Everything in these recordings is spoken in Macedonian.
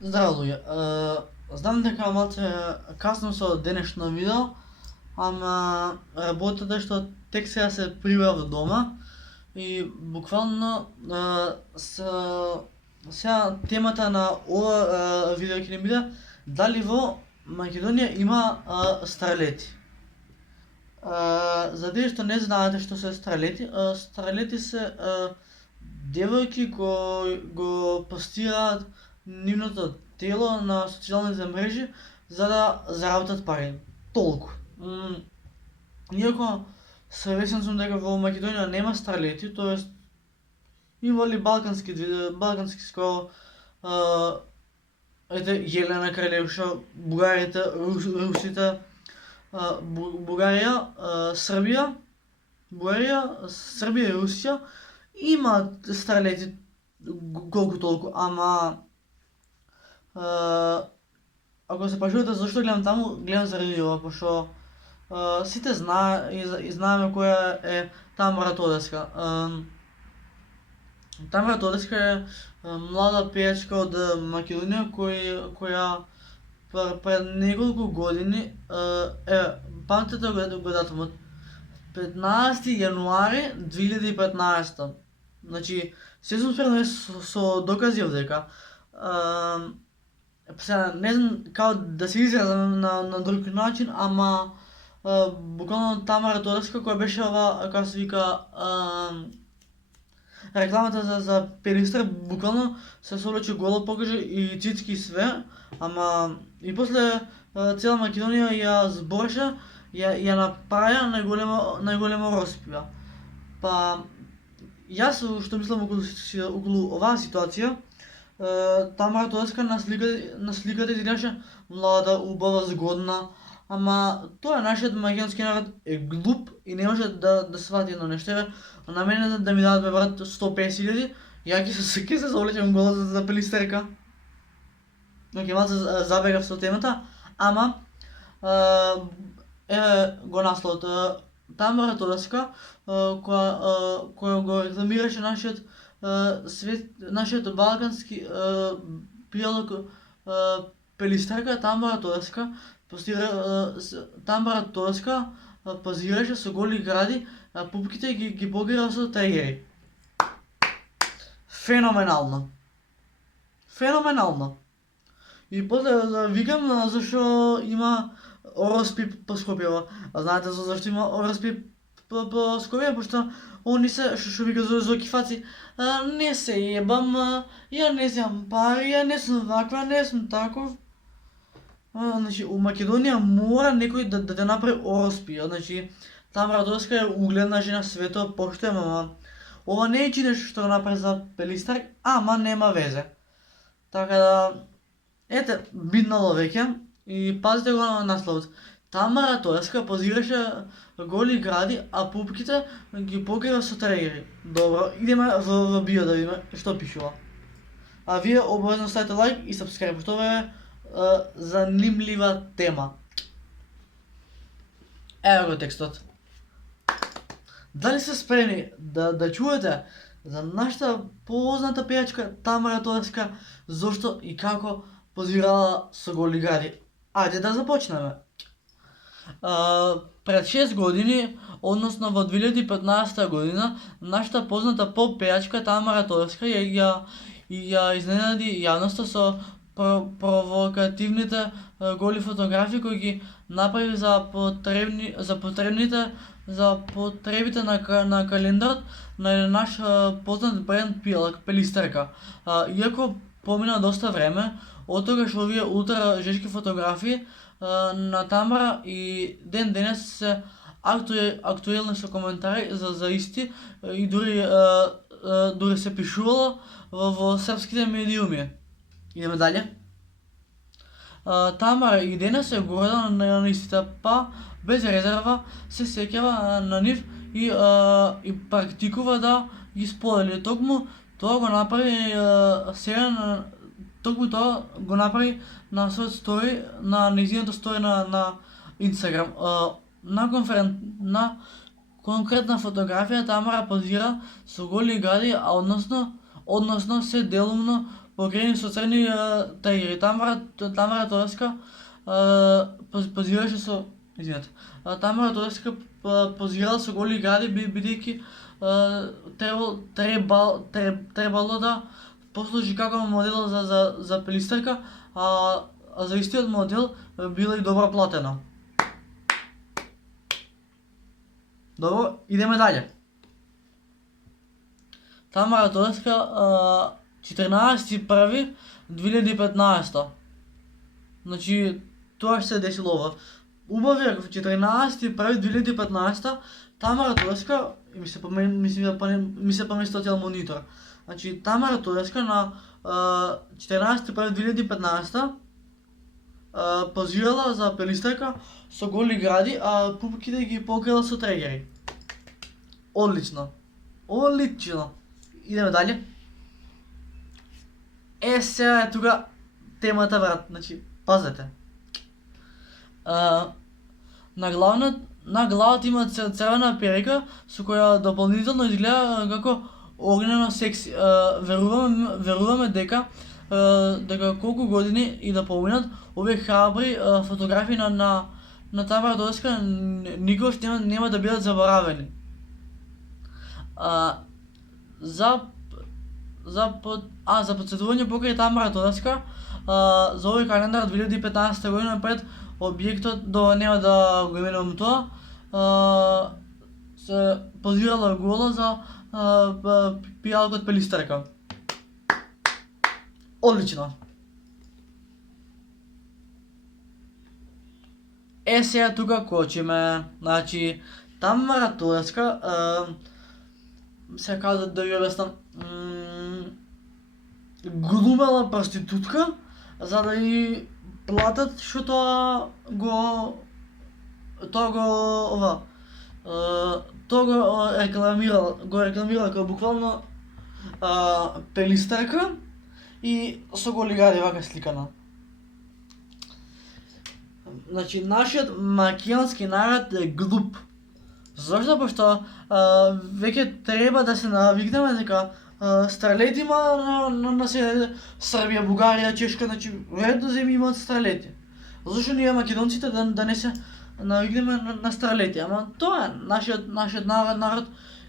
Здраво луѓе. Знам дека малце каснам со денешно видео, ама работата е што тек сега се прибрав дома и буквално сега темата на ова видео ќе ни биде дали во Македонија има старлети. За тие што не знаете што се старлети, старлети се девојки кои го постираат нивното тело на социјалните мрежи за да заработат пари. Толку. Иако свесен сум дека во Македонија нема старлети, тоест има ли балкански скоро ете Јелена Краљевша, бугарите, русите, Србија и Русија имаат старлети колку толку, ама ако се пашувате зашто гледам таму, гледам заради ова, пошто сите знаеме која е Тамара Тодеска. Тамара Тодеска е млада пејачка од Македонија која пред неколку години памтете го датумот 15 јануари 2015. Значи, се сум спремен со докази овдека. Сега не знам како да се изразам на друг начин, ама буквално Тамара Тодеска која беше ова, како се вика, рекламата за пелистер, буквално се соблече голо, покаже и цицки и све, ама и после цела Македонија ја збореше, ја направија најголема роспива. Па јас што мислам околу оваа ситуација, Тамара Тодеска на сликата изгледаше млада, убава, згодна, ама тоа нашиот македонски народ е глуп и не може да свати едно нешто. На мене да ми дадат бе брат 150.000, ја ќе се завлечем голо за пелистерка. Оке, малце забегав со темата, ама го насловот. Тамара Тодеска која го рекламираше нашиот балкански пријател пелистерка Тамара Тодеска. Тамара Тодеска позираше со голи гради, а пупките ги покрива со тајери. Феноменално. И после викам зашо има ораспи по Скопје. А знаете зашто има ораспи по Скопје? Пошто они се што вика зокифаци, не се ебам, ја не земам пари, ја не сум ваква, не сум таков. Значи, у Македонија мора некој да те направи ораспи. Значи, Тамара Тодеска е угледна жена, свето поштојам, ама ова не е нешто што го направи за пелистер, ама нема везе. Така да, ете, биднало веќе и пазите го на насловот. Тамара Тодеска позираше голи гради, а пупките ги покрива со тајери. Добро, идеме во био да видиме што пишува. А вие обавезно ставите лайк и сабскрајб, што е занимлива тема. Ево го текстот. Дали се спремни да чуете за нашата позната пејачка Тамара Тодеска, зошто и како позирала со голи гради? Ајде да започнеме. Пред 6 години, односно во 2015 година, нашата позната поп пејачка Тамара Тодеска ја изненади јавноста со провокативните голи фотографии кои ги направи за потребите на календарот на еден наш познат бренд пелистерка. Иако помина доста време од тогаш овие ултра жешки фотографии на Тамара и ден денес се актуелни со коментари за исти и дури се пишувало во српските медиуми. Идеме далje. Тамара и денес е горда на истите, па без резерва се сеќава на нив и практикува да ги сподели. Токму тоа го направи на својот стори, на нејзиното стори на Инстаграм. На конкретна фотографија Тамара позира со голи гради, а односно се делумно окружени со црни тегери. Тамара Тореска позираше со извинете. Тамара Тореска позирала со голи гради бидејќи требало да послужи како модел за пелистерка, а за истиот модел била и добро платена. Добро, идеме далje. Тамара Тореска 14.1.2015. Значи, тоа што се десило ова. Убави ако 14.1.2015 Тамара Тореска, ми се помести цел монитор. Значи, Тамара Тореска на 14.1.2015 позирала за пелистерка со голи гради, а пупките ги покрила со трегери. Одлично. Одлично. Идеме далje. Сега е тука темата, брат. Значи, пазете. На главата има црвена перека со која дополнително изгледа како огнено секси. Веруваме дека колку години и да поминат, овие храбри фотографии на Тамара Тореска никогаш нема да бидат заборавени. За подсетување покрај Тамара Тореска, за овој календар 2015 година пред објектот, нема да го именувам тоа, се позирала гола за пијалкот пелистерка. Одлично. Сега тука кочиме. Значи, Тамара Тореска, се каза да ви обяснам, глумела проститутка, за да и платат што тоа го рекламирала како буквално пелистерка и со голи гради вака сликана. Значи, нашиот македонски народ е глуп. Зошто? Пошто веќе треба да се навикнеме дека старлети има на се Србија, Бугарија, Чешка, значи редно земји имаат старлети. Зошто ние македонците да не се навикнеме на старлети? Ама тоа е, нашиот народ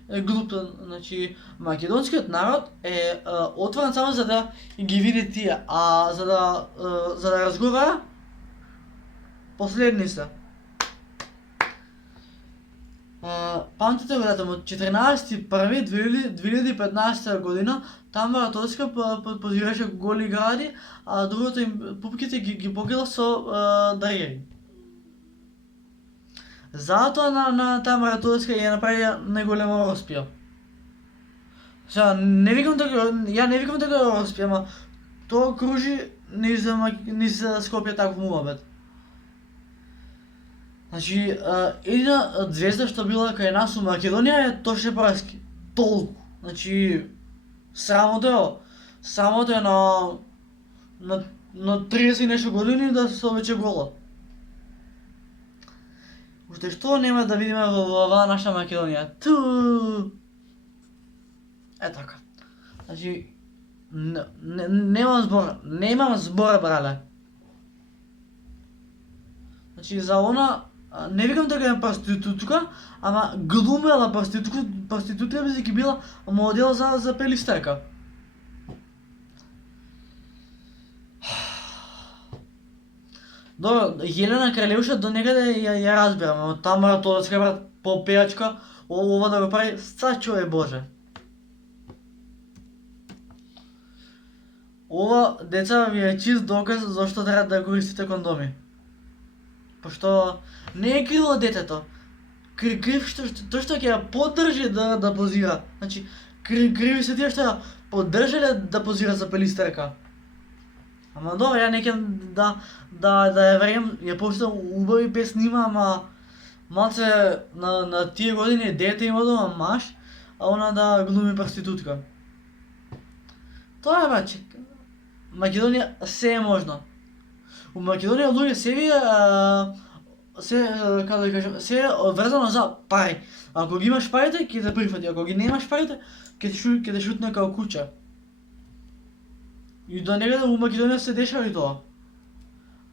е глуп. Значи, македонскиот народ е отворен само за да ги види тие, а за да разговара последни се. Памтите го датум од 14.1.2015 година Тамара Тореска позираше голи гради, а другото им пупките ги покрила со дрегери. Затоа на Тамара Тореска ја направи најголема роспија. Сега, не викам дека го роспија, ама тоа кружи низ Скопје таков муабет. Значи, едина звезда што била кај нас у Македонија е Тоше Параски. Толку. Значи, срамото е на 30 и нешто години да се веќе гола. Уште што нема да видиме во оваа наша Македонија? Е така. Значи, немам збор, брале. Значи, за она не викам дека е проститутка, ама глумела проститутка бидејќи била модел за пелистерка. Добро, Јелена Кралевша до некаде ја разбирам, ама Тамара Тореска, брат, попејачка, ова да го прави, сачувај Боже. Ова, деца, ви е чист доказ зашто треба да користите кондоми. Пошто не е криво детето. Крив што ќе ја поддржи да позира. Значи, криви се тие што ја поддржале да позира за пелистерка. Ама добро, ја не ќам да ја верам, ја почитам убави песни има, ама малце на тие години дете има дома маш, а она да глуми проститутка. Тоа е, баче. Македонија се е можно. У Македонија луѓе како да кажам, се е врзано за пари. Ако ги имаш парите, ќе те прифати, ако ги немаш парите, ќе те шутне као куча. И до некаде у Македонија се дешава и тоа.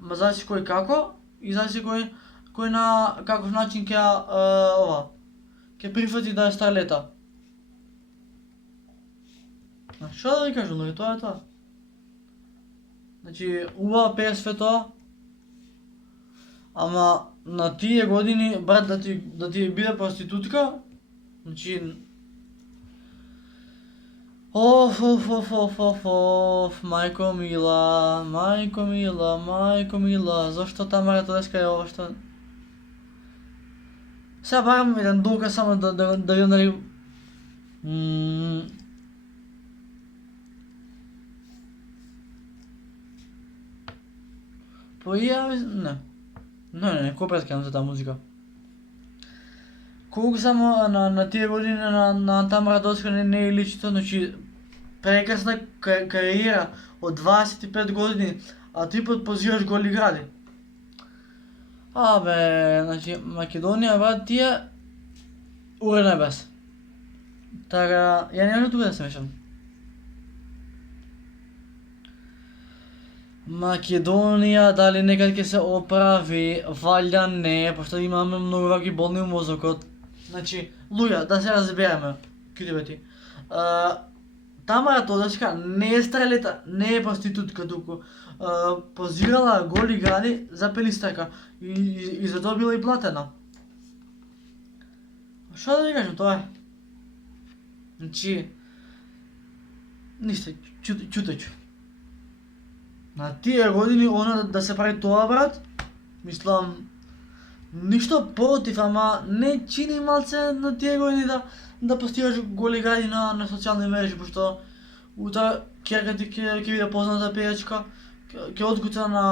Ма зависи кој како и зависи кој на каков начин ќе ова ќе прифати да е старлета. Што да ви кажам, луѓе, тоа е тоа. Значи, убава пее све тоа, ама на тие години, брат, да ти биде проститутка, значи... Оф, мајко мила, зашто Тамара Тодеска е ова што... Сега барам еден доказ само да видам дали... Не, кој преткам за таа музика? Колку само на тие години на Тамара Тодеска не е личито, значи прекрасна кариера од 25 години, а ти позиваш голи гради. Значи Македонија, брат, тие уредна е без. Така, ја не можам тука да се мешам. Македонија, дали некад ќе се оправи, валја не, пошто имаме многу раки болни у мозокот. Значи, луѓе, да се разбереме, кјутибети. Тамара Тодеска не е стрелета, не е проститутка, туку позирала голи гради за пелистарка и за тоа била и платена. Што да ви кажам, тоа е. Значи, ништо, чутеќу. На тие години она да се прави тоа, брат, мислам, ништо против, ама не чини малце на тие години да постигаш голи гради на социјални мрежи, пошто утре ќе биде позната пејачка, ќе откуца на